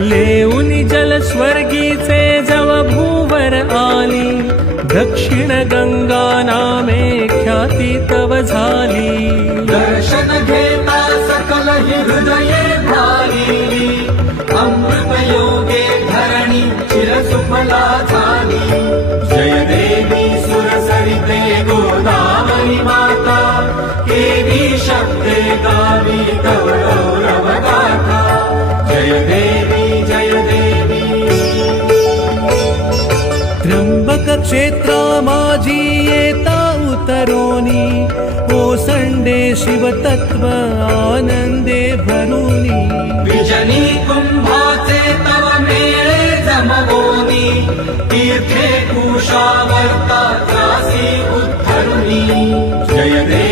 लेऊनी जल स्वर्गीचे जव भूवर आली, दक्षिण गंगा नामे ख्याती तव झाली. दर्शन घेता सकल हृदये भाली, अमृत योगे धरणी चिरसुफला झाली. जय देवी सुरसरिते गोदावरी माता, केवी शब्दे गावी तव गौरव गाथा. जय देवी जय देवी. त्र्यंबक क्षेत्रा माझी येता उतरोनी, ओसंडे शिवतत्व आनंदे भरुनी. विजनी कुंभाचे तव मेळे जमवोनी, तीर्थे कुशावर्ता त्रासी उद्धरुनी. जय देवी